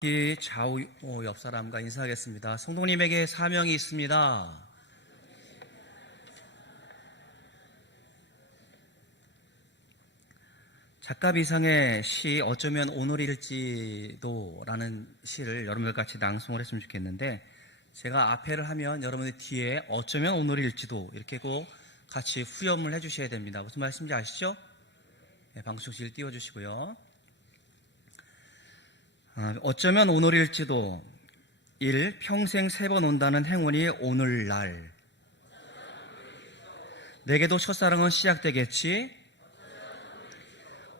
좌우 옆 사람과 인사하겠습니다. 성도님에게 사명이 있습니다. 작가 비상의 시 어쩌면 오늘일지도 라는 시를 여러분들 같이 낭송을 했으면 좋겠는데, 제가 앞에를 하면 여러분들 뒤에 어쩌면 오늘일지도 이렇게 꼭 같이 후렴을 해주셔야 됩니다. 무슨 말씀인지 아시죠? 네, 방송실 띄워주시고요. 어쩌면 오늘일지도 1. 평생 3번 온다는 행운이 오늘날. 내게도 첫사랑은 시작되겠지.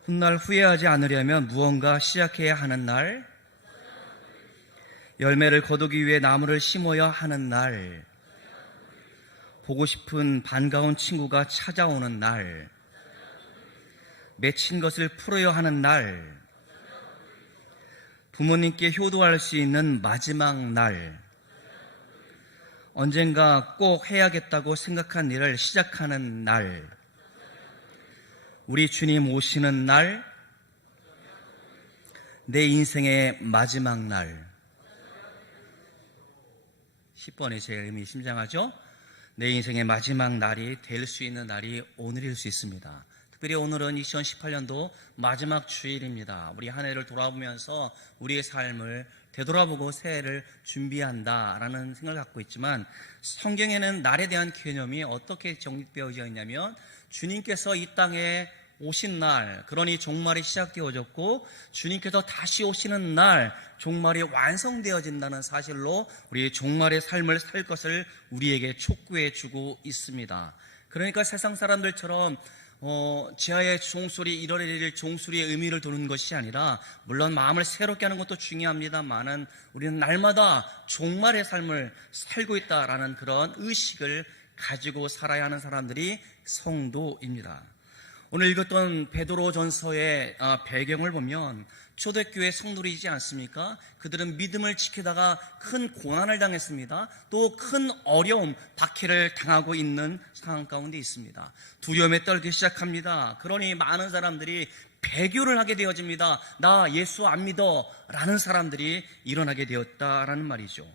훗날 후회하지 않으려면 무언가 시작해야 하는 날. 열매를 거두기 위해 나무를 심어야 하는 날. 보고 싶은 반가운 친구가 찾아오는 날. 맺힌 것을 풀어야 하는 날. 부모님께 효도할 수 있는 마지막 날. 언젠가 꼭 해야겠다고 생각한 일을 시작하는 날. 우리 주님 오시는 날. 내 인생의 마지막 날. 10번이 제일 의미심장하죠? 내 인생의 마지막 날이 될 수 있는 날이 오늘일 수 있습니다. 특별히 오늘은 2018년도 마지막 주일입니다. 우리 한 해를 돌아보면서 우리의 삶을 되돌아보고 새해를 준비한다라는 생각을 갖고 있지만, 성경에는 날에 대한 개념이 어떻게 정립되어져 있냐면, 주님께서 이 땅에 오신 날, 그러니 종말이 시작되어졌고 주님께서 다시 오시는 날, 종말이 완성되어진다는 사실로 우리 종말의 삶을 살 것을 우리에게 촉구해 주고 있습니다. 그러니까 세상 사람들처럼 지하의 종소리, 이러려릴 종소리의 의미를 두는 것이 아니라, 물론 마음을 새롭게 하는 것도 중요합니다만은 우리는 날마다 종말의 삶을 살고 있다라는 그런 의식을 가지고 살아야 하는 사람들이 성도입니다. 오늘 읽었던 베드로전서의 배경을 보면 초대교회 성도이지 않습니까? 그들은 믿음을 지키다가 큰 고난을 당했습니다. 또 큰 어려움, 박해를 당하고 있는 상황 가운데 있습니다. 두려움에 떨기 시작합니다. 그러니 많은 사람들이 배교를 하게 되어집니다. 나 예수 안 믿어 라는 사람들이 일어나게 되었다라는 말이죠.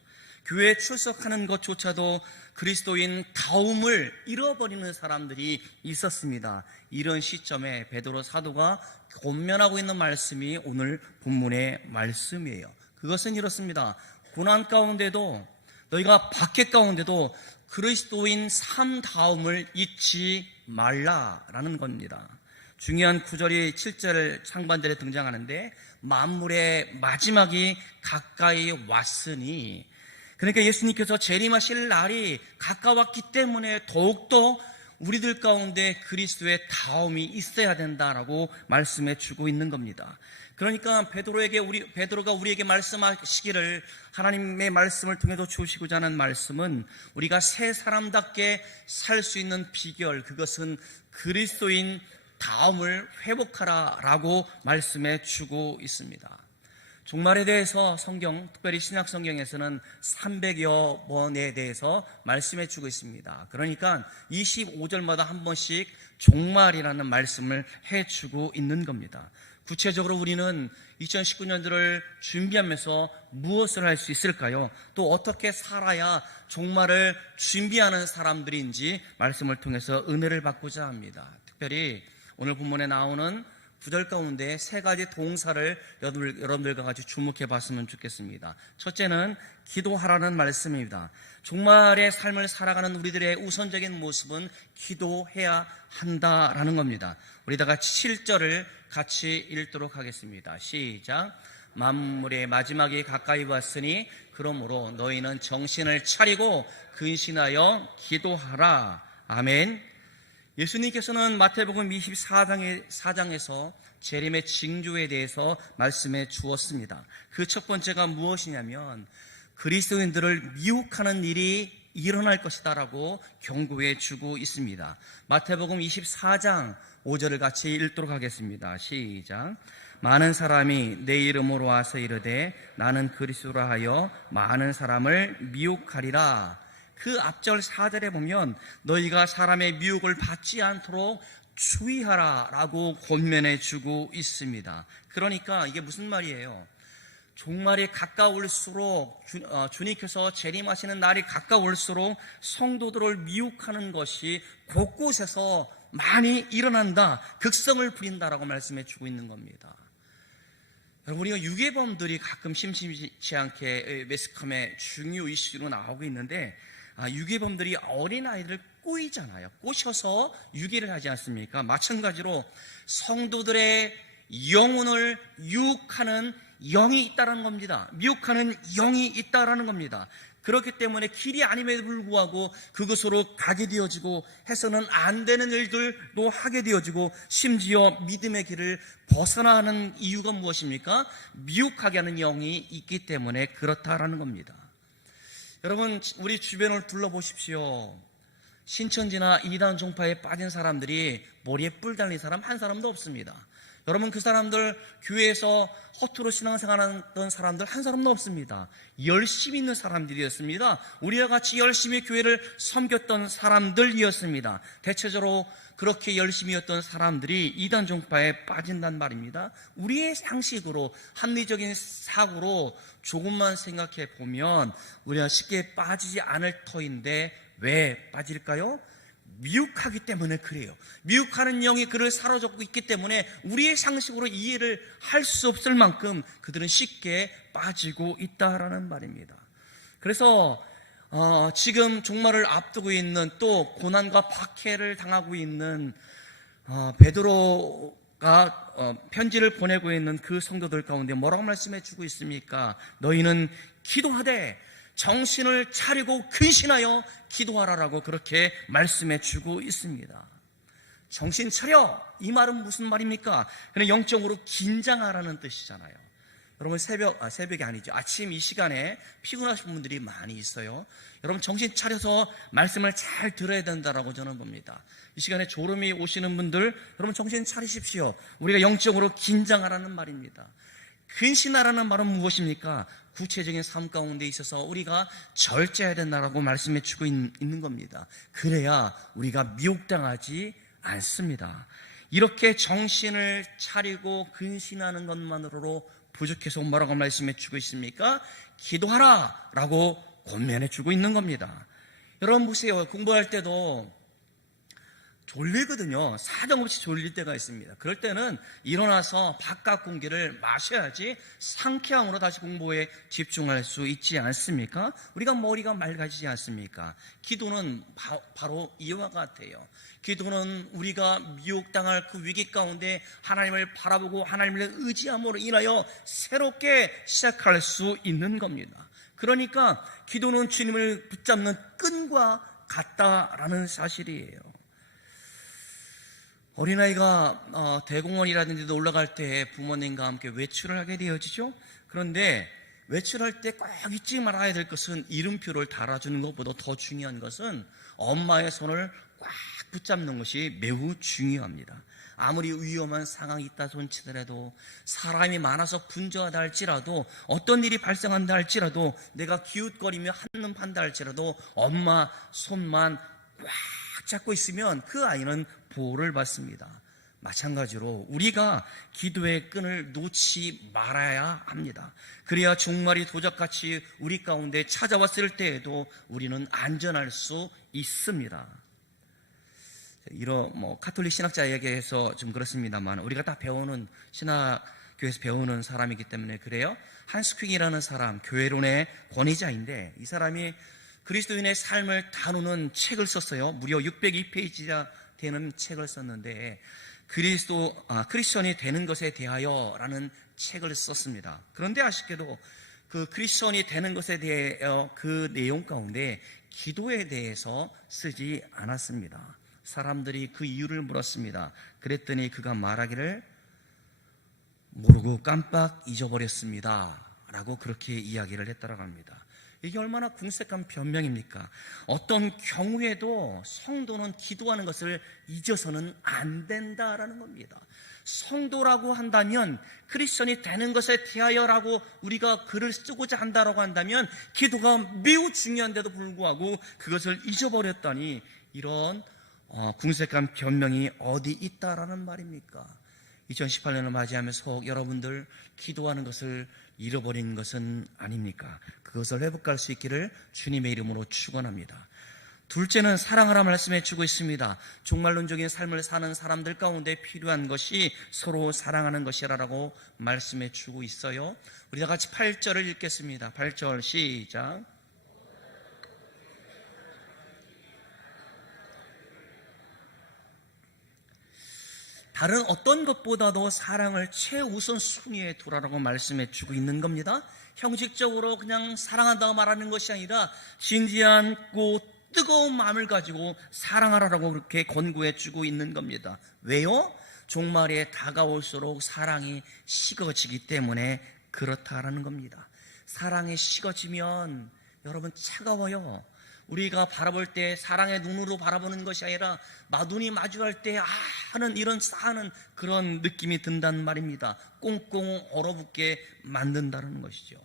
교회에 출석하는 것조차도 그리스도인 다움을 잃어버리는 사람들이 있었습니다. 이런 시점에 베드로 사도가 권면하고 있는 말씀이 오늘 본문의 말씀이에요. 그것은 이렇습니다. 고난 가운데도, 너희가 박해 가운데도 그리스도인 삶다움을 잊지 말라라는 겁니다. 중요한 구절이 7절 상반절에 등장하는데, 만물의 마지막이 가까이 왔으니, 그러니까 예수님께서 재림하실 날이 가까웠기 때문에 더욱더 우리들 가운데 그리스도의 다움이 있어야 된다라고 말씀해 주고 있는 겁니다. 그러니까 베드로가 우리에게 말씀하시기를, 하나님의 말씀을 통해서 주시고자 하는 말씀은, 우리가 새 사람답게 살 수 있는 비결, 그것은 그리스도인 다움을 회복하라라고 말씀해 주고 있습니다. 종말에 대해서 성경, 특별히 신약 성경에서는 300여 번에 대해서 말씀해 주고 있습니다. 그러니까 25절마다 한 번씩 종말이라는 말씀을 해 주고 있는 겁니다. 구체적으로 우리는 2019년도를 준비하면서 무엇을 할 수 있을까요? 또 어떻게 살아야 종말을 준비하는 사람들인지 말씀을 통해서 은혜를 받고자 합니다. 특별히 오늘 본문에 나오는 구절 가운데 3가지 동사를 여러분들과 같이 주목해 봤으면 좋겠습니다. 첫째는 기도하라는 말씀입니다. 종말의 삶을 살아가는 우리들의 우선적인 모습은 기도해야 한다라는 겁니다. 우리 다 같이 7절을 같이 읽도록 하겠습니다. 시작. 만물의 마지막이 가까이 왔으니 그러므로 너희는 정신을 차리고 근신하여 기도하라. 아멘. 예수님께서는 마태복음 24장에서 재림의 징조에 대해서 말씀해 주었습니다. 그 첫 번째가 무엇이냐면, 그리스도인들을 미혹하는 일이 일어날 것이다 라고 경고해 주고 있습니다. 마태복음 24장 5절을 같이 읽도록 하겠습니다. 시작. 많은 사람이 내 이름으로 와서 이르되 나는 그리스도라 하여 많은 사람을 미혹하리라. 그 앞절 4절에 보면 너희가 사람의 미혹을 받지 않도록 주의하라 라고 권면해 주고 있습니다. 그러니까 이게 무슨 말이에요? 종말이 가까울수록 주님께서 재림하시는 날이 가까울수록 성도들을 미혹하는 것이 곳곳에서 많이 일어난다, 극성을 부린다라고 말씀해 주고 있는 겁니다. 여러분, 우리가 유괴범들이 가끔 심심치 않게 매스컴의 중요 이슈로 나오고 있는데, 유괴범들이 어린아이들을 꼬이잖아요. 꼬셔서 유괴를 하지 않습니까? 마찬가지로 성도들의 영혼을 유혹하는 영이 있다는 겁니다. 미혹하는 영이 있다는 겁니다. 그렇기 때문에 길이 아님에도 불구하고 그것으로 가게 되어지고 해서는 안 되는 일들도 하게 되어지고, 심지어 믿음의 길을 벗어나는 이유가 무엇입니까? 미혹하게 하는 영이 있기 때문에 그렇다라는 겁니다. 여러분, 우리 주변을 둘러보십시오. 신천지나 이단 종파에 빠진 사람들이 머리에 뿔 달린 사람 한 사람도 없습니다. 여러분, 그 사람들 교회에서 허투루 신앙생활하던 사람들 한 사람도 없습니다. 열심히 있는 사람들이었습니다. 우리와 같이 열심히 교회를 섬겼던 사람들이었습니다. 대체적으로 그렇게 열심히였던 사람들이 이단 종파에 빠진단 말입니다. 우리의 상식으로, 합리적인 사고로 조금만 생각해 보면 우리가 쉽게 빠지지 않을 터인데 왜 빠질까요? 미혹하기 때문에 그래요. 미혹하는 영이 그를 사로잡고 있기 때문에 우리의 상식으로 이해를 할 수 없을 만큼 그들은 쉽게 빠지고 있다라는 말입니다. 그래서 지금 종말을 앞두고 있는, 또 고난과 박해를 당하고 있는 베드로가 편지를 보내고 있는 그 성도들 가운데 뭐라고 말씀해 주고 있습니까? 너희는 기도하되 정신을 차리고 근신하여 기도하라라고 그렇게 말씀해 주고 있습니다. 정신 차려, 이 말은 무슨 말입니까? 그냥 영적으로 긴장하라는 뜻이잖아요. 여러분, 새벽이 아니죠. 아침 이 시간에 피곤하신 분들이 많이 있어요. 여러분, 정신 차려서 말씀을 잘 들어야 된다라고 저는 봅니다. 이 시간에 졸음이 오시는 분들, 여러분 정신 차리십시오. 우리가 영적으로 긴장하라는 말입니다. 근신하라는 말은 무엇입니까? 구체적인 삶 가운데 있어서 우리가 절제해야 된다라고 말씀해 주고 있는 겁니다. 그래야 우리가 미혹당하지 않습니다. 이렇게 정신을 차리고 근신하는 것만으로 부족해서 뭐라고 말씀해 주고 있습니까? 기도하라 라고 권면해 주고 있는 겁니다. 여러분 보세요. 공부할 때도 졸리거든요. 사정없이 졸릴 때가 있습니다. 그럴 때는 일어나서 바깥 공기를 마셔야지 상쾌함으로 다시 공부에 집중할 수 있지 않습니까? 우리가 머리가 맑아지지 않습니까? 기도는 바로 이와 같아요. 기도는 우리가 미혹당할 그 위기 가운데 하나님을 바라보고 하나님을 의지함으로 인하여 새롭게 시작할 수 있는 겁니다. 그러니까 기도는 주님을 붙잡는 끈과 같다라는 사실이에요. 어린아이가 대공원이라든지 올라갈 때 부모님과 함께 외출을 하게 되어지죠. 그런데 외출할 때 꼭 잊지 말아야 될 것은, 이름표를 달아주는 것보다 더 중요한 것은 엄마의 손을 꽉 붙잡는 것이 매우 중요합니다. 아무리 위험한 상황이 있다 손치더라도, 사람이 많아서 분주하다 할지라도, 어떤 일이 발생한다 할지라도, 내가 기웃거리며 한눈 판다 할지라도 엄마 손만 꽉 잡고 있으면 그 아이는 보호를 받습니다. 마찬가지로 우리가 기도의 끈을 놓지 말아야 합니다. 그래야 종말이 도적같이 우리 가운데 찾아왔을 때에도 우리는 안전할 수 있습니다. 가톨릭 신학자에게서 좀 그렇습니다만, 우리가 다 배우는, 신학교에서 배우는 사람이기 때문에 그래요. 한스 퀵이라는 사람, 교회론의 권위자인데, 이 사람이 그리스도인의 삶을 다루는 책을 썼어요. 무려 602페이지가 되는 책을 썼는데, 크리스천이 되는 것에 대하여라는 책을 썼습니다. 그런데 아쉽게도 그 크리스천이 되는 것에 대하여 그 내용 가운데 기도에 대해서 쓰지 않았습니다. 사람들이 그 이유를 물었습니다. 그랬더니 그가 말하기를 모르고 깜빡 잊어버렸습니다 라고 그렇게 이야기를 했다고 합니다. 이게 얼마나 궁색한 변명입니까? 어떤 경우에도 성도는 기도하는 것을 잊어서는 안 된다라는 겁니다. 성도라고 한다면, 크리스천이 되는 것에 대하여라고 우리가 글을 쓰고자 한다라고 한다면, 기도가 매우 중요한데도 불구하고 그것을 잊어버렸다니, 이런 궁색한 변명이 어디 있다라는 말입니까? 2018년을 맞이하면서 혹 여러분들 기도하는 것을 잃어버린 것은 아닙니까? 그것을 회복할 수 있기를 주님의 이름으로 축원합니다. 둘째는 사랑하라 말씀해 주고 있습니다. 종말론적인 삶을 사는 사람들 가운데 필요한 것이 서로 사랑하는 것이라고 말씀해 주고 있어요. 우리 다 같이 8절을 읽겠습니다. 8절 시작. 다른 어떤 것보다도 사랑을 최우선 순위에 두라라고 말씀해 주고 있는 겁니다. 형식적으로 그냥 사랑한다고 말하는 것이 아니라 진지하고 뜨거운 마음을 가지고 사랑하라고 그렇게 권고해 주고 있는 겁니다. 왜요? 종말에 다가올수록 사랑이 식어지기 때문에 그렇다라는 겁니다. 사랑이 식어지면 여러분 차가워요. 우리가 바라볼 때 사랑의 눈으로 바라보는 것이 아니라 눈이 마주할 때 하는 이런 싸하는 그런 느낌이 든단 말입니다. 꽁꽁 얼어붙게 만든다는 것이죠.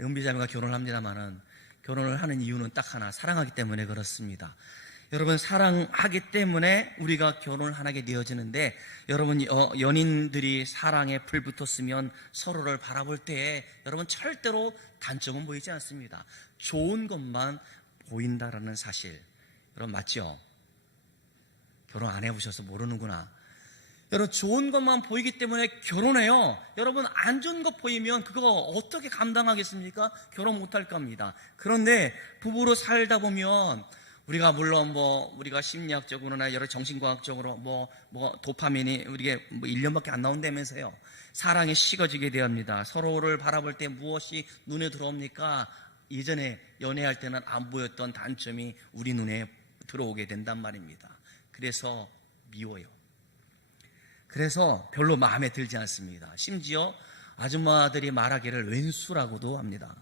은비자매가 결혼을 합니다만은 결혼을 하는 이유는 딱 하나, 사랑하기 때문에 그렇습니다. 여러분, 사랑하기 때문에 우리가 결혼을 하게 되어지는데, 여러분 연인들이 사랑에 불 붙었으면 서로를 바라볼 때에 여러분 절대로 단점은 보이지 않습니다. 좋은 것만 보인다라는 사실, 여러분 맞죠? 결혼 안 해보셔서 모르는구나. 여러분, 좋은 것만 보이기 때문에 결혼해요. 여러분, 안 좋은 것 보이면 그거 어떻게 감당하겠습니까? 결혼 못할 겁니다. 그런데 부부로 살다 보면 우리가 물론 우리가 심리학적으로나 여러 정신과학적으로 도파민이 우리가 1년밖에 안 나온다면서요. 사랑이 식어지게 되옵니다. 서로를 바라볼 때 무엇이 눈에 들어옵니까? 예전에 연애할 때는 안 보였던 단점이 우리 눈에 들어오게 된단 말입니다. 그래서 미워요. 그래서 별로 마음에 들지 않습니다. 심지어 아줌마들이 말하기를 왼수라고도 합니다.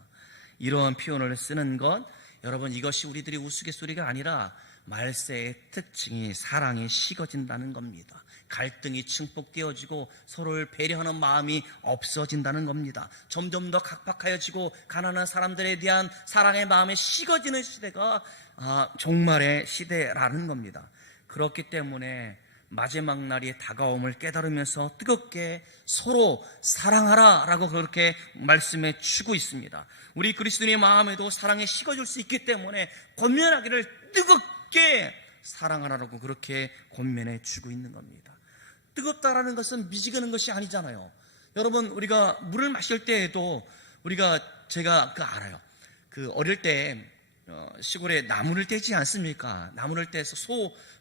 이런 표현을 쓰는 것, 여러분 이것이 우리들이 우스갯소리가 아니라 말세의 특징이 사랑이 식어진다는 겁니다. 갈등이 증폭되어지고 서로를 배려하는 마음이 없어진다는 겁니다. 점점 더 각박하여지고 가난한 사람들에 대한 사랑의 마음이 식어지는 시대가 종말의 시대라는 겁니다. 그렇기 때문에 마지막 날이 다가옴을 깨달으면서 뜨겁게 서로 사랑하라 라고 그렇게 말씀해 주고 있습니다. 우리 그리스도인의 마음에도 사랑이 식어질 수 있기 때문에 권면하기를 뜨겁게 사랑하라고 그렇게 권면해 주고 있는 겁니다. 뜨겁다라는 것은 미지근한 것이 아니잖아요. 여러분, 우리가 물을 마실 때에도 제가 알아요. 어릴 때 시골에 나무를 떼지 않습니까? 나무를 떼서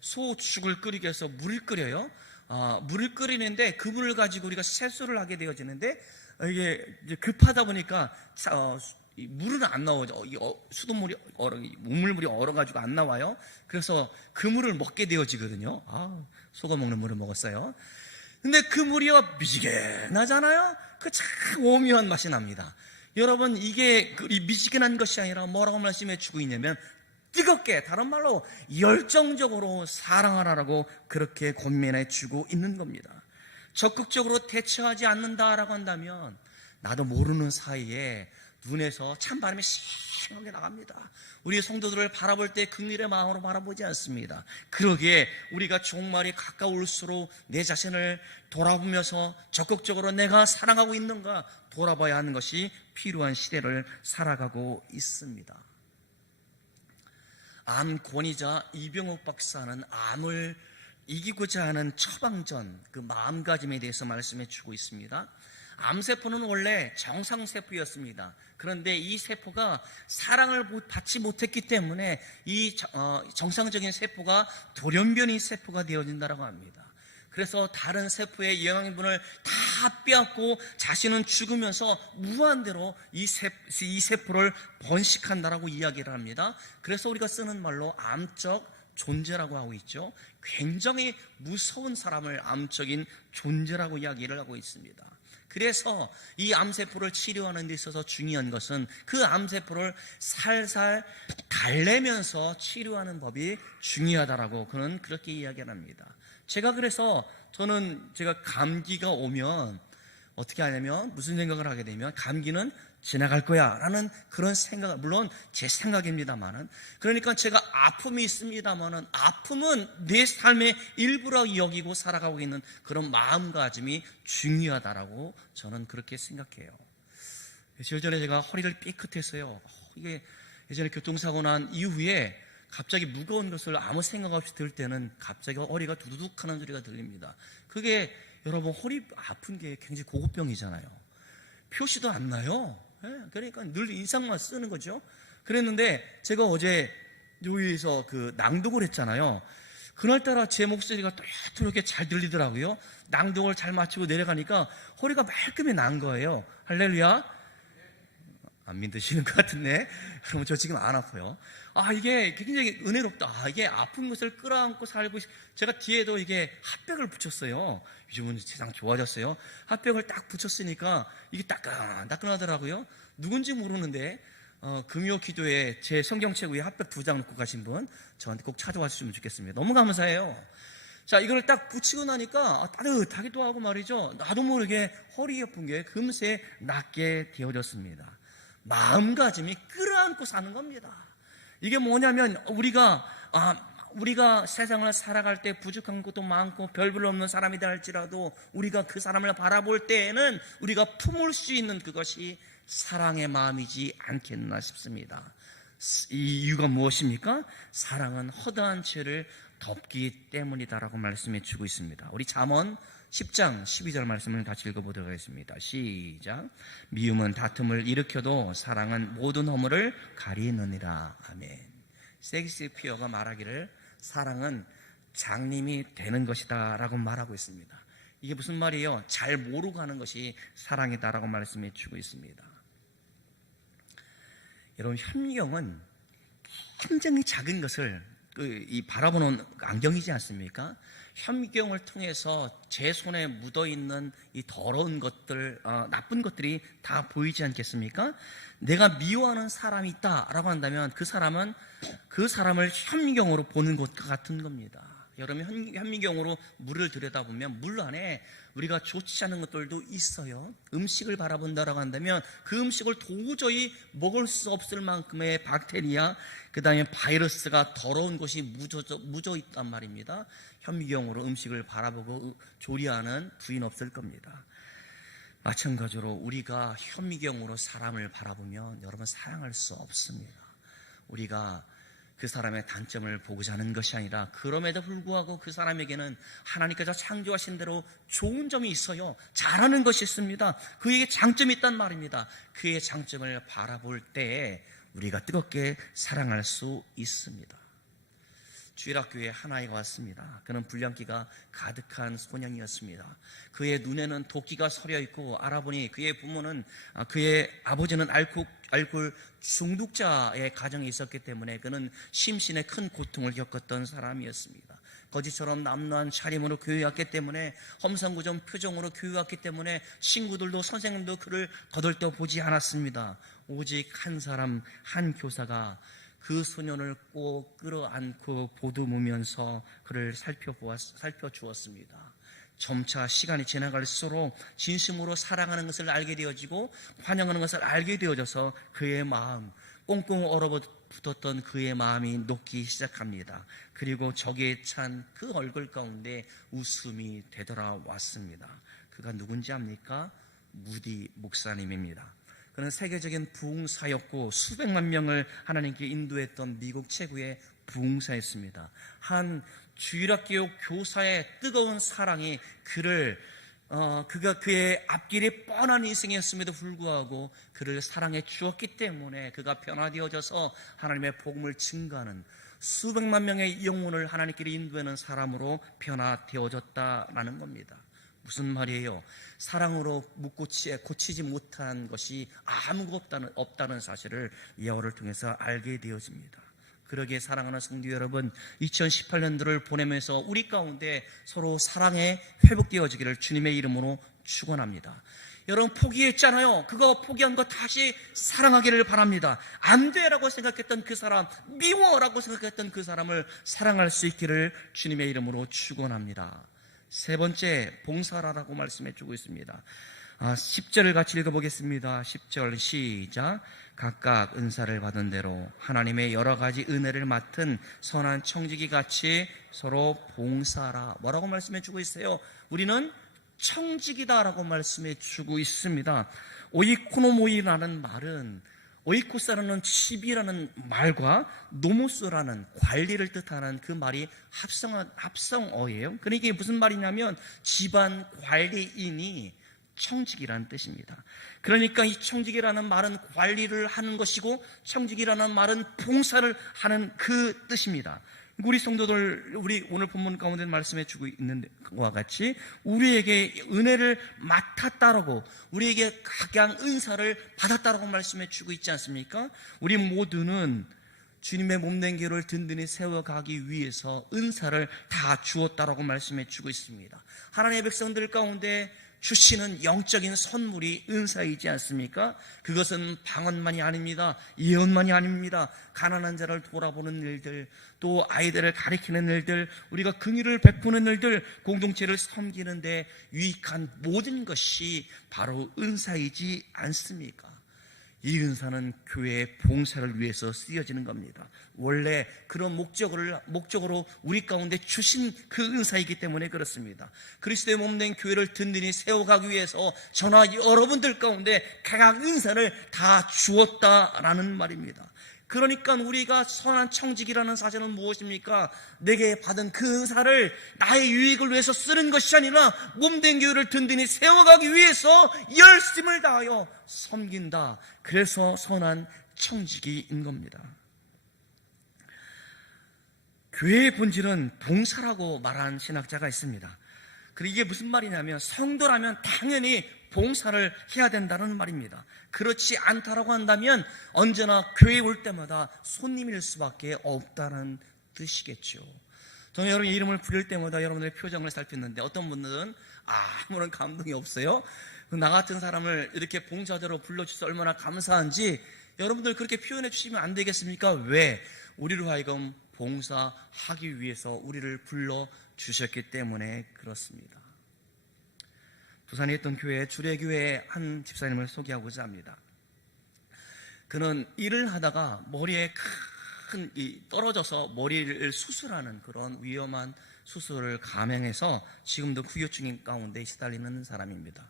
소죽을 끓이기 위해서 물을 끓여요. 물을 끓이는데 그 물을 가지고 우리가 세수를 하게 되어지는데 이게 이제 급하다 보니까 물은 안 나오죠. 수돗물이 우물물이 얼어가지고 안 나와요. 그래서 그 물을 먹게 되어지거든요. 속아 먹는 물을 먹었어요. 근데 그 물이요 미지근하잖아요. 그 참 오묘한 맛이 납니다. 여러분, 이게 미지근한 것이 아니라 뭐라고 말씀해 주고 있냐면 뜨겁게, 다른 말로 열정적으로 사랑하라고 그렇게 권면해 주고 있는 겁니다. 적극적으로 대처하지 않는다라고 한다면 나도 모르는 사이에 눈에서 찬바람이 싱하게 나갑니다. 우리 성도들을 바라볼 때 긍휼의 마음으로 바라보지 않습니다. 그러기에 우리가 종말이 가까울수록 내 자신을 돌아보면서 적극적으로 내가 사랑하고 있는가 돌아봐야 하는 것이 필요한 시대를 살아가고 있습니다. 암 권위자 이병옥 박사는 암을 이기고자 하는 처방전, 그 마음가짐에 대해서 말씀해 주고 있습니다. 암세포는 원래 정상세포였습니다. 그런데 이 세포가 사랑을 받지 못했기 때문에 이 정상적인 세포가 돌연변이 세포가 되어진다고 합니다. 그래서 다른 세포의 영양분을 다 빼앗고 자신은 죽으면서 무한대로 이 세포를 번식한다라고 이야기를 합니다. 그래서 우리가 쓰는 말로 암적 존재라고 하고 있죠. 굉장히 무서운 사람을 암적인 존재라고 이야기를 하고 있습니다. 그래서 이 암세포를 치료하는 데 있어서 중요한 것은 그 암세포를 살살 달래면서 치료하는 법이 중요하다라고 그는 그렇게 이야기를 합니다. 그래서 제가 감기가 오면 어떻게 하냐면 무슨 생각을 하게 되면 감기는 지나갈 거야 라는 그런 생각, 물론 제 생각입니다만은, 그러니까 제가 아픔이 있습니다만은 아픔은 내 삶의 일부라고 여기고 살아가고 있는 그런 마음가짐이 중요하다라고 저는 그렇게 생각해요. 며칠 전에 제가 허리를 삐끗했어요. 이게 예전에 교통사고 난 이후에 갑자기 무거운 것을 아무 생각 없이 들 때는 갑자기 허리가 두두둑 하는 소리가 들립니다. 그게 여러분 허리 아픈 게 굉장히 고급병이잖아요. 표시도 안 나요. 그러니까 늘 인상만 쓰는 거죠. 그랬는데 제가 어제 여기에서 그 낭독을 했잖아요. 그날따라 제 목소리가 또렷하게 잘 들리더라고요. 낭독을 잘 마치고 내려가니까 허리가 말끔히 난 거예요. 할렐루야. 안 믿으시는 것 같은데, 그러면 저 지금 안 아파요. 이게 굉장히 은혜롭다. 이게 아픈 것을 끌어안고 살고, 제가 뒤에도 이게 핫백을 붙였어요. 요즘은 세상 좋아졌어요. 핫백을 딱 붙였으니까 이게 따끈하더라고요. 누군지 모르는데, 금요 기도에 제 성경책 위에 핫백 2장 놓고 가신 분, 저한테 꼭 찾아와 주시면 좋겠습니다. 너무 감사해요. 자, 이걸 딱 붙이고 나니까 따뜻하기도 하고 말이죠. 나도 모르게 허리 아픈 게 금세 낫게 되어졌습니다. 마음가짐이 끌어안고 사는 겁니다. 이게 뭐냐면 우리가 세상을 살아갈 때 부족한 것도 많고 별별 없는 사람이다 할지라도 우리가 그 사람을 바라볼 때에는 우리가 품을 수 있는 그것이 사랑의 마음이지 않겠나 싶습니다. 이 이유가 무엇입니까? 사랑은 허다한 죄를 덮기 때문이다라고 말씀해 주고 있습니다. 우리 잠언 10장 12절 말씀을 같이 읽어보도록 하겠습니다. 시작. 미움은 다툼을 일으켜도 사랑은 모든 허물을 가리느니라. 아멘. 셰익스피어가 말하기를 사랑은 장님이 되는 것이다 라고 말하고 있습니다. 이게 무슨 말이에요? 잘 모르고 하는 것이 사랑이다 라고 말씀해 주고 있습니다. 여러분, 현미경은 굉장히 작은 것을 바라보는 안경이지 않습니까? 현미경을 통해서 제 손에 묻어있는 이 더러운 것들, 나쁜 것들이 다 보이지 않겠습니까? 내가 미워하는 사람이 있다라고 한다면 그 사람을 현미경으로 보는 것과 같은 겁니다. 여러분, 현미경으로 물을 들여다보면 물 안에 우리가 좋지 않은 것들도 있어요. 음식을 바라본다라고 한다면 그 음식을 도저히 먹을 수 없을 만큼의 박테리아, 그 다음에 바이러스가 더러운 것이 묻어 있단 말입니다. 현미경으로 음식을 바라보고 조리하는 부인 없을 겁니다. 마찬가지로 우리가 현미경으로 사람을 바라보면 여러분 사랑할 수 없습니다. 우리가 그 사람의 단점을 보고자 하는 것이 아니라 그럼에도 불구하고 그 사람에게는 하나님께서 창조하신 대로 좋은 점이 있어요. 잘하는 것이 있습니다. 그에게 장점이 있단 말입니다. 그의 장점을 바라볼 때에 우리가 뜨겁게 사랑할 수 있습니다. 주일학교에 한 아이가 왔습니다. 그는 불량기가 가득한 소년이었습니다. 그의 눈에는 도끼가 서려 있고 알아보니 그의 부모는 그의 아버지는 알코올 중독자의 가정에 있었기 때문에 그는 심신의 큰 고통을 겪었던 사람이었습니다. 거지처럼 남루한 차림으로 교회 왔기 때문에 험상궂은 표정으로 교회 왔기 때문에 친구들도 선생님도 그를 거들떠보지 않았습니다. 오직 한 사람, 한 교사가 그 소년을 꼭 끌어안고 보듬으면서 그를 살펴주었습니다. 점차 시간이 지나갈수록 진심으로 사랑하는 것을 알게 되어지고 환영하는 것을 알게 되어져서 그의 마음, 꽁꽁 얼어붙었던 그의 마음이 녹기 시작합니다. 그리고 저기에 찬 그 얼굴 가운데 웃음이 되돌아왔습니다. 그가 누군지 압니까? 무디 목사님입니다. 그는 세계적인 부흥사였고 수백만 명을 하나님께 인도했던 미국 최고의 부흥사였습니다. 한 주일학교 교사의 뜨거운 사랑이 그의 앞길이 뻔한 인생이었음에도 불구하고 그를 사랑해 주었기 때문에 그가 변화되어져서 하나님의 복음을 증거하는 수백만 명의 영혼을 하나님께 인도하는 사람으로 변화되어졌다라는 겁니다. 무슨 말이에요? 사랑으로 고치지 못한 것이 아무것도 없다는 사실을 예언을 통해서 알게 되어집니다. 그러기에 사랑하는 성도 여러분, 2018년도를 보내면서 우리 가운데 서로 사랑에 회복되어지기를 주님의 이름으로 축원합니다. 여러분, 포기했잖아요. 그거 포기한 거 다시 사랑하기를 바랍니다. 안 돼라고 생각했던 그 사람, 미워라고 생각했던 그 사람을 사랑할 수 있기를 주님의 이름으로 축원합니다. 세 번째, 봉사라고 말씀해 주고 있습니다. 10절을 같이 읽어보겠습니다. 10절 시작. 각각 은사를 받은 대로 하나님의 여러 가지 은혜를 맡은 선한 청지기 같이 서로 봉사하라. 뭐라고 말씀해 주고 있어요? 우리는 청지기다라고 말씀해 주고 있습니다. 오이코노모이라는 말은 오이코스라는 칩이라는 말과 노모스라는 관리를 뜻하는 그 말이 합성어예요. 그러니까 이게 무슨 말이냐면 집안 관리인이 청지기라는 뜻입니다. 그러니까 이 청지기라는 말은 관리를 하는 것이고 청지기라는 말은 봉사를 하는 그 뜻입니다. 우리 성도들, 우리 오늘 본문 가운데 말씀해 주고 있는 것과 같이 우리에게 은혜를 맡았다라고, 우리에게 각양 은사를 받았다라고 말씀해 주고 있지 않습니까? 우리 모두는 주님의 몸된 교회를 든든히 세워가기 위해서 은사를 다 주었다라고 말씀해 주고 있습니다. 하나님의 백성들 가운데 주시는 영적인 선물이 은사이지 않습니까? 그것은 방언만이 아닙니다. 예언만이 아닙니다. 가난한 자를 돌아보는 일들, 또 아이들을 가리키는 일들, 우리가 긍휼을 베푸는 일들, 공동체를 섬기는 데 유익한 모든 것이 바로 은사이지 않습니까? 이 은사는 교회의 봉사를 위해서 쓰여지는 겁니다. 원래 그런 목적으로 우리 가운데 주신 그 은사이기 때문에 그렇습니다. 그리스도의 몸된 교회를 든든히 세워가기 위해서 저나 여러분들 가운데 각각 은사를 다 주었다라는 말입니다. 그러니까 우리가 선한 청지기라는 사실은 무엇입니까? 내게 받은 그 은사를 나의 유익을 위해서 쓰는 것이 아니라 몸된 교회를 든든히 세워가기 위해서 열심을 다하여 섬긴다. 그래서 선한 청지기인 겁니다. 교회의 본질은 봉사라고 말한 신학자가 있습니다. 그리고 이게 무슨 말이냐면 성도라면 당연히 봉사를 해야 된다는 말입니다. 그렇지 않다라고 한다면 언제나 교회에 올 때마다 손님일 수밖에 없다는 뜻이겠죠. 저는 여러분 이름을 부를 때마다 여러분들의 표정을 살폈는데 어떤 분들은 아무런 감동이 없어요. 나 같은 사람을 이렇게 봉사자로 불러주셔서 얼마나 감사한지 여러분들 그렇게 표현해 주시면 안 되겠습니까? 왜? 우리로 하여금 봉사하기 위해서 우리를 불러주셨기 때문에 그렇습니다. 부산에 있던 교회, 주례교회의 한 집사님을 소개하고자 합니다. 그는 일을 하다가 머리에 큰 떨어져서 머리를 수술하는 그런 위험한 수술을 감행해서 지금도 후유 중인 가운데 시달리는 사람입니다.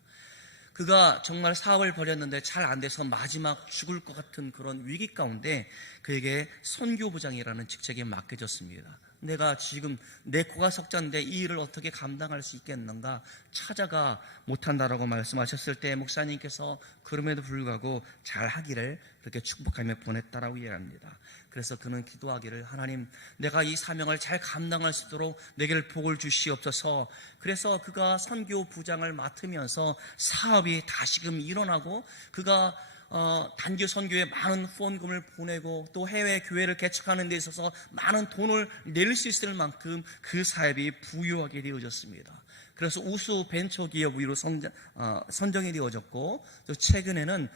그가 정말 사업을 벌였는데 잘 안 돼서 마지막 죽을 것 같은 그런 위기 가운데 그에게 선교부장이라는 직책이 맡겨졌습니다. 내가 지금 내 코가 석자인데 이 일을 어떻게 감당할 수 있겠는가 찾아가 못한다라고 말씀하셨을 때 목사님께서 그럼에도 불구하고 잘하기를 그렇게 축복하며 보냈다라고 이야기합니다. 그래서 그는 기도하기를 하나님 내가 이 사명을 잘 감당할 수 있도록 내게 복을 주시옵소서. 그래서 그가 선교부장을 맡으면서 사업이 다시금 일어나고 그가 단기 선교에 많은 후원금을 보내고 또 해외 교회를 개척하는 데 있어서 많은 돈을 낼 수 있을 만큼 그 사업이 부유하게 되어졌습니다. 그래서 우수 벤처기업으로 선정이 되어졌고 또 최근에는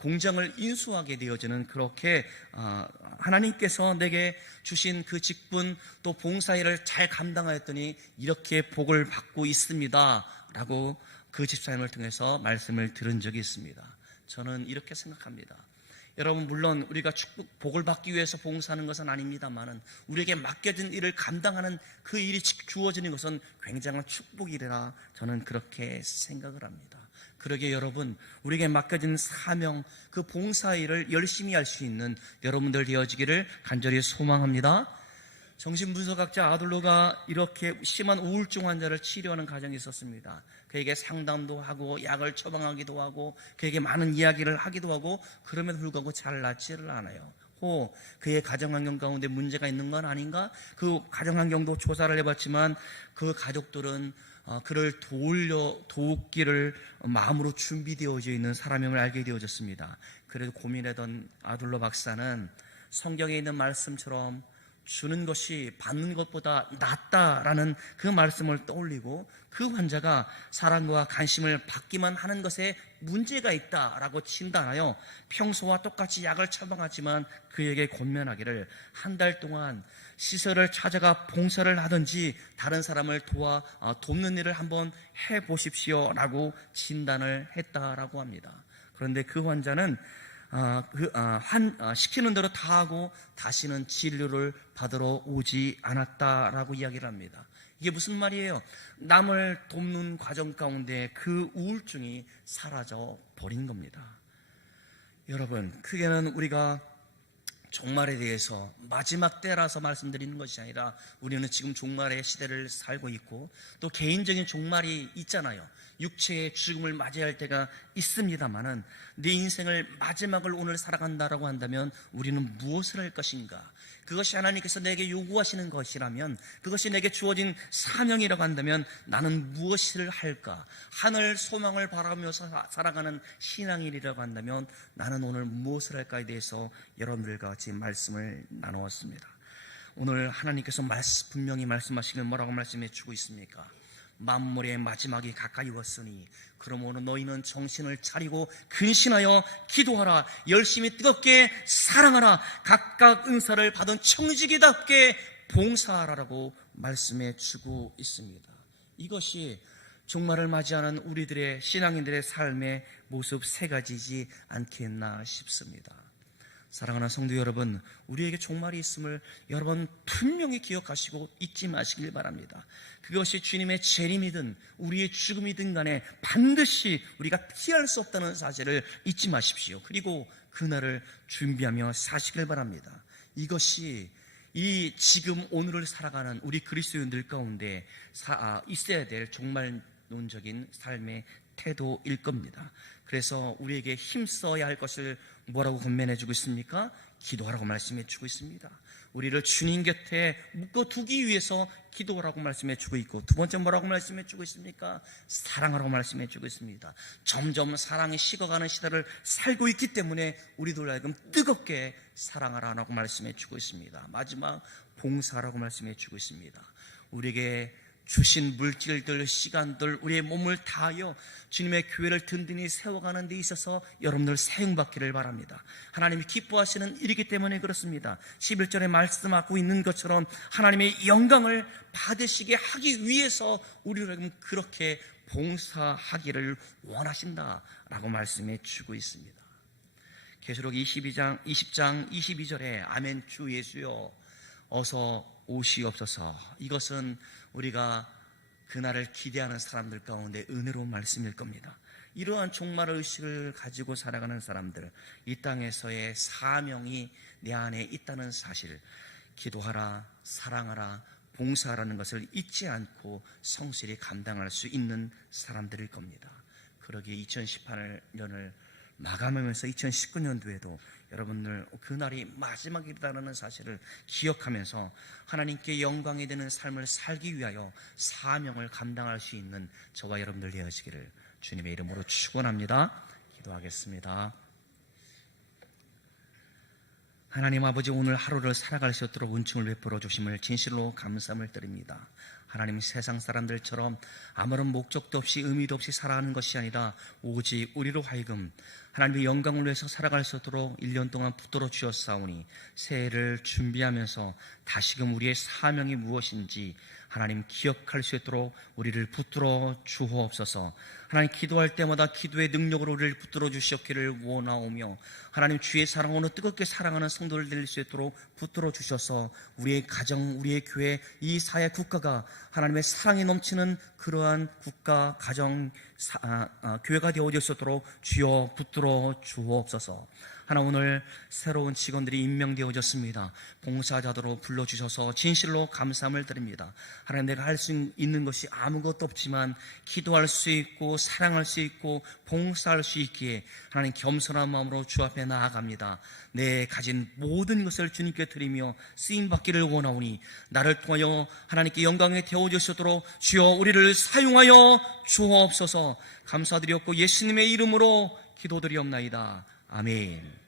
공장을 인수하게 되어지는 그렇게 하나님께서 내게 주신 그 직분 또 봉사일을 잘 감당하였더니 이렇게 복을 받고 있습니다 라고 그 집사님을 통해서 말씀을 들은 적이 있습니다. 저는 이렇게 생각합니다. 여러분 물론 우리가 복을 받기 위해서 봉사하는 것은 아닙니다만 우리에게 맡겨진 일을 감당하는 그 일이 주어지는 것은 굉장한 축복이라 저는 그렇게 생각을 합니다. 그러게 여러분 우리에게 맡겨진 사명 그 봉사일을 열심히 할 수 있는 여러분들 되어지기를 간절히 소망합니다. 정신분석학자 아들로가 이렇게 심한 우울증 환자를 치료하는 과정이 있었습니다. 그에게 상담도 하고 약을 처방하기도 하고 그에게 많은 이야기를 하기도 하고 그럼에도 불구하고 잘 낫지를 않아요. 그의 가정환경 가운데 문제가 있는 건 아닌가? 그 가정환경도 조사를 해봤지만 그 가족들은 그를 도우기를 마음으로 준비되어져 있는 사람임을 알게 되어졌습니다. 그래도 고민하던 아둘러 박사는 성경에 있는 말씀처럼 주는 것이 받는 것보다 낫다라는 그 말씀을 떠올리고 그 환자가 사랑과 관심을 받기만 하는 것에 문제가 있다라고 진단하여 평소와 똑같이 약을 처방하지만 그에게 권면하기를 한 달 동안 시설을 찾아가 봉사를 하든지 다른 사람을 돕는 일을 한번 해보십시오라고 진단을 했다라고 합니다. 그런데 그 환자는 시키는 대로 다 하고 다시는 진료를 받으러 오지 않았다라고 이야기를 합니다. 이게 무슨 말이에요? 남을 돕는 과정 가운데 그 우울증이 사라져 버린 겁니다. 여러분, 크게는 우리가 종말에 대해서 마지막 때라서 말씀드리는 것이 아니라 우리는 지금 종말의 시대를 살고 있고 또 개인적인 종말이 있잖아요. 육체의 죽음을 맞이할 때가 있습니다만은 내 인생을 마지막을 오늘 살아간다라고 한다면 우리는 무엇을 할 것인가? 그것이 하나님께서 내게 요구하시는 것이라면, 그것이 내게 주어진 사명이라고 한다면 나는 무엇을 할까? 하늘 소망을 바라면서 살아가는 신앙인이라고 한다면 나는 오늘 무엇을 할까에 대해서 여러분들과 같이 말씀을 나누었습니다. 오늘 하나님께서 분명히 말씀하시면 뭐라고 말씀해 주고 있습니까? 만물의 마지막이 가까이 왔으니 그러므로 너희는 정신을 차리고 근신하여 기도하라. 열심히 뜨겁게 사랑하라. 각각 은사를 받은 청지기답게 봉사하라라고 말씀해 주고 있습니다. 이것이 종말을 맞이하는 우리들의 신앙인들의 삶의 모습 세 가지이지 않겠나 싶습니다. 사랑하는 성도 여러분, 우리에게 종말이 있음을 여러분 분명히 기억하시고 잊지 마시길 바랍니다. 그것이 주님의 재림이든 우리의 죽음이든 간에 반드시 우리가 피할 수 없다는 사실을 잊지 마십시오. 그리고 그날을 준비하며 사시길 바랍니다. 이것이 이 지금 오늘을 살아가는 우리 그리스도인들 가운데 있어야 될 종말론적인 삶의 태도일 겁니다. 그래서 우리에게 힘써야 할 것을 뭐라고 권면해 주고 있습니까? 기도하라고 말씀해 주고 있습니다. 우리를 주님 곁에 묶어두기 위해서 기도하라고 말씀해 주고 있고, 두 번째 뭐라고 말씀해 주고 있습니까? 사랑하라고 말씀해 주고 있습니다. 점점 사랑이 식어가는 시대를 살고 있기 때문에 우리들 하여금 뜨겁게 사랑하라고 말씀해 주고 있습니다. 마지막 봉사하라고 말씀해 주고 있습니다. 우리에게 주신 물질들, 시간들, 우리의 몸을 다하여 주님의 교회를 든든히 세워가는 데 있어서 여러분들 사용받기를 바랍니다. 하나님이 기뻐하시는 일이기 때문에 그렇습니다. 11절에 말씀하고 있는 것처럼 하나님의 영광을 받으시게 하기 위해서 우리를 그렇게 봉사하기를 원하신다라고 말씀해 주고 있습니다. 계시록 20장 22절에 아멘 주 예수여 어서 오시옵소서. 이것은 우리가 그날을 기대하는 사람들 가운데 은혜로운 말씀일 겁니다. 이러한 종말의 의식을 가지고 살아가는 사람들, 이 땅에서의 사명이 내 안에 있다는 사실, 기도하라, 사랑하라, 봉사하라는 것을 잊지 않고 성실히 감당할 수 있는 사람들일 겁니다. 그러기에 2018년을 마감하면서 2019년도에도 여러분들 그날이 마지막이라는 사실을 기억하면서 하나님께 영광이 되는 삶을 살기 위하여 사명을 감당할 수 있는 저와 여러분들 되어지기를 주님의 이름으로 축원합니다. 기도하겠습니다. 하나님 아버지, 오늘 하루를 살아갈 수 있도록 은총을 베풀어 주심을 진실로 감사함을 드립니다. 하나님, 세상 사람들처럼 아무런 목적도 없이 의미도 없이 살아가는 것이 아니라 오직 우리로 하여금 하나님의 영광을 위해서 살아갈 수 있도록 1년 동안 붙들어 주셨사오니 새해를 준비하면서 다시금 우리의 사명이 무엇인지 하나님 기억할 수 있도록 우리를 붙들어 주옵소서. 하나님, 기도할 때마다 기도의 능력으로 우리를 붙들어 주셨기를 원하오며 하나님, 주의 사랑으로 뜨겁게 사랑하는 성도를 될 수 있도록 붙들어 주셔서 우리의 가정, 우리의 교회, 이 사회 국가가 하나님의 사랑이 넘치는 그러한 국가, 가정, 교회가 되어질 수 있도록 주여 붙들어 주옵소서. 하나, 오늘 새로운 직원들이 임명되어졌습니다. 봉사자들로 불러주셔서 진실로 감사함을 드립니다. 하나님, 내가 할 수 있는 것이 아무것도 없지만 기도할 수 있고 사랑할 수 있고 봉사할 수 있기에 하나님 겸손한 마음으로 주 앞에 나아갑니다. 내 가진 모든 것을 주님께 드리며 쓰임받기를 원하오니 나를 통하여 하나님께 영광에 되어질 수 있도록 주여 우리를 사용하여 주옵소서. 감사드렸고 예수님의 이름으로 기도드리옵나이다. 아멘.